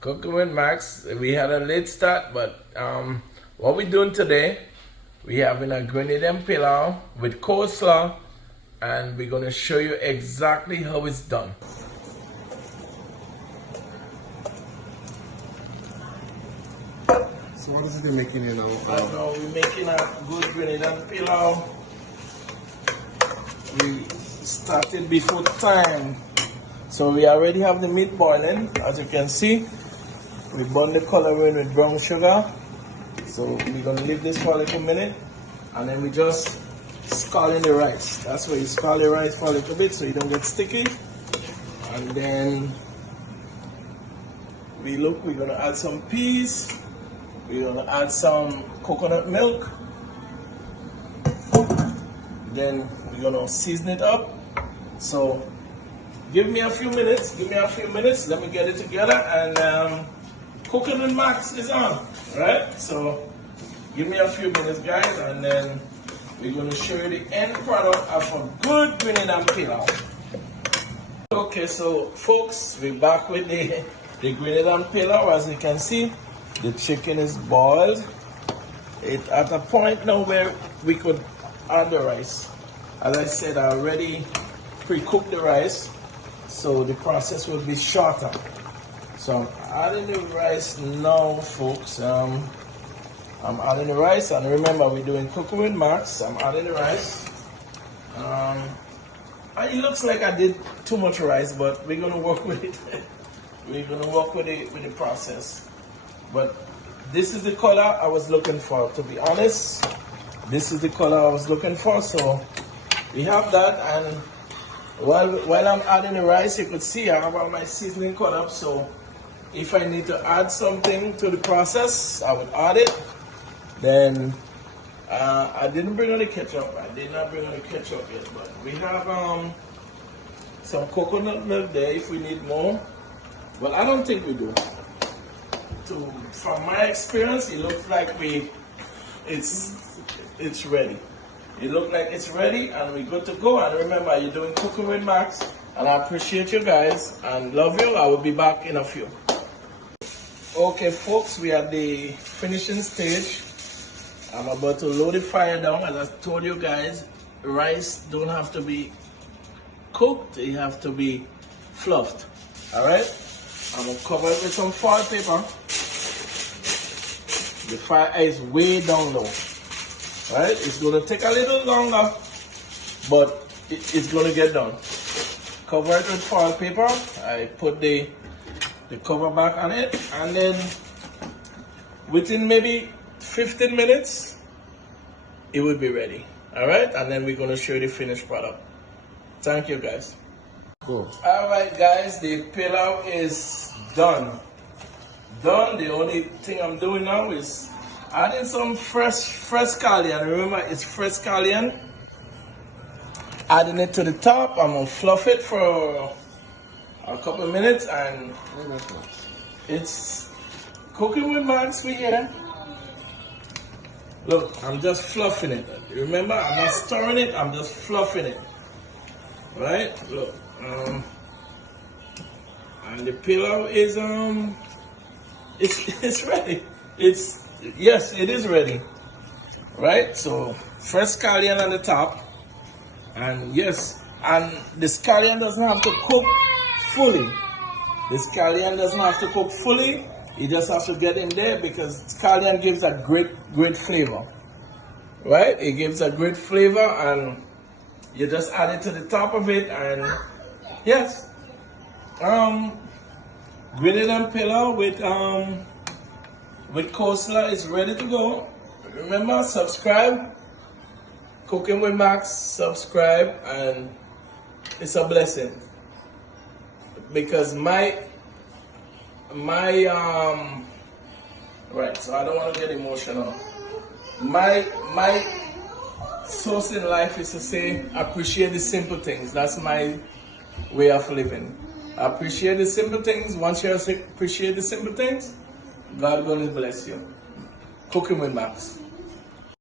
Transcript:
Cooking with Max. We had a late start, but what we're doing today, we're having a Grenadian Palau with coleslaw, and we're going to show you exactly how it's done. So what is it you're making here now? Right now we're making a good Grenadian Palau. We started before time. So we already have the meat boiling, as you can see. We burn the coloring with brown sugar. So we're gonna leave this for a little minute, and then we just scalding the rice. That's where you scald the rice for a little bit so you don't get sticky. And then we're gonna add some peas. We're gonna add some coconut milk. Then we're gonna season it up. So give me a few minutes, let me get it together, and Cooking with Max is on, right? So give me a few minutes, guys, and then we're gonna show you the end product of a good Grenadian Palau. Okay, so folks, we're back with the Grenadian Palau. As you can see, the chicken is boiled. It's at a point now where we could add the rice. As I said, I already pre-cooked the rice, so the process will be shorter. So I'm adding the rice now, folks. I'm adding the rice, and remember, we're doing Cooking with Max. I'm adding the rice. It looks like I did too much rice, but we're gonna work with it. We're gonna work with the process. But this is the color I was looking for. To be honest, this is the color I was looking for. So we have that, and while I'm adding the rice, you could see I have all my seasoning cut up. So if I need to add something to the process, I would add it. Then I didn't bring on the ketchup. I did not bring on the ketchup yet, but we have some coconut milk there if we need more. Well, I don't think we do. From my experience, it looks like it's ready. It looks like it's ready, and we're good to go. And remember, you're doing Cooking with Max, and I appreciate you guys and love you. I will be back in a few. Okay, folks, we are at the finishing stage. I'm about to load the fire down. As I told you guys, rice don't have to be cooked, it have to be fluffed. All right, I'm gonna cover it with some foil paper. The fire is way down low. All right, it's gonna take a little longer, but it's gonna get done. Cover it with foil paper. I put the cover back on it, and then within maybe 15 minutes, it will be ready. All right, and then we're gonna show you the finished product. Thank you, guys. Cool. All right, guys, the Palau is done. The only thing I'm doing now is adding some fresh scallion. Remember, it's fresh scallion. Adding it to the top. I'm gonna fluff it for a couple of minutes, and it's Cooking with Max. We here. Look, I'm just fluffing it. Remember, I'm not stirring it. I'm just fluffing it. Right? Look, and the Palau is it's ready. Yes, it is ready. Right? So fresh scallion on the top, and yes, and the scallion doesn't have to cook fully. The scallion doesn't have to cook fully. You just have to get in there, because scallion gives a great flavor. Right? It gives a great flavor, and you just add it to the top of it, and yes, Grenadian Palau with coleslaw is ready to go. Remember, subscribe. Cooking with Max, subscribe, and it's a blessing, because right, so I don't want to get emotional. My source in life is to say, appreciate the simple things. That's my way of living. Appreciate the simple things. Once you appreciate the simple things, God will bless you. Cooking with Max.